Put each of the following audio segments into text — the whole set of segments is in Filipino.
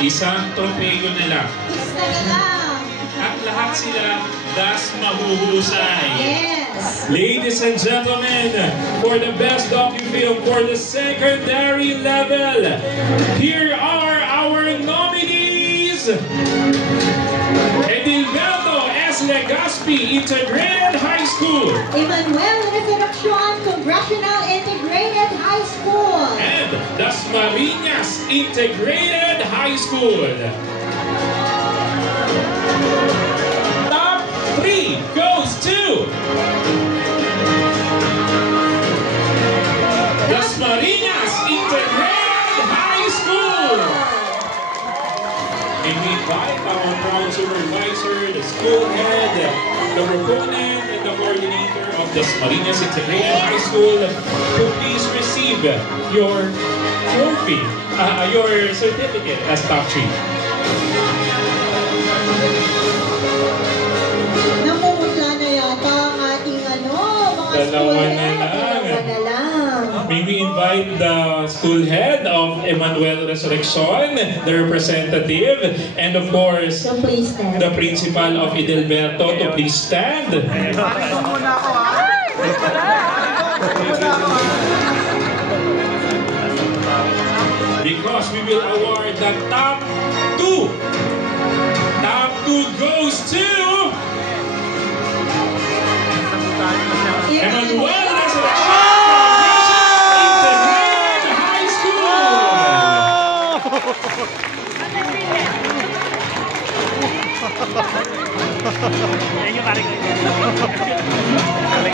Isang trofeo na lang. Isa na lang. At lahat sila das mahuhusay. Yes. Ladies and gentlemen, for the best docu-film for the secondary level, here are our nominees. Edilberto S. Legazpi, Integrated High School. Emmanuel Resurrección, Congressional Integrated High School. And Dasmariñas Integrated High School. Top 3 goes to Dasmariñas Integrated High School. And we invite our proud supervisor, the school head, the proponent, and the coordinator of Dasmariñas Integrated High School to please receive your trophy, your certificate as top 3. Namumutla na yata ang ating mga Dalawa school na head. lang. Dalawa na lang. May we invite the school head of Emmanuel Resurrección, the representative, and of course, So please stand. the principal of Edilberto to please stand. Because we will award the top 2. Top 2 goes to Emmanuel Resurrección Integrated High School!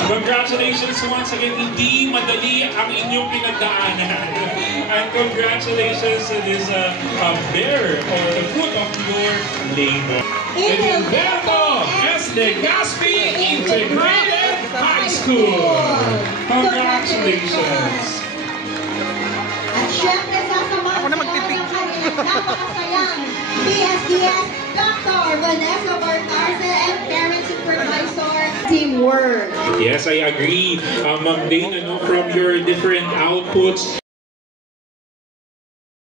Congratulations once again. Hindi madali ang inyong pinagdaanan. And congratulations to this bearer or the fruit of your labor. Edilberto S. Legazpi Integrated High School. Congratulations. At syempre sasamahan sila ng kanilang napakasayang PSDS Dr. Vanessa Bartarza and Parent Supervisor Teamwork. Yes, I agree. Ma'am Dane, from your different outputs,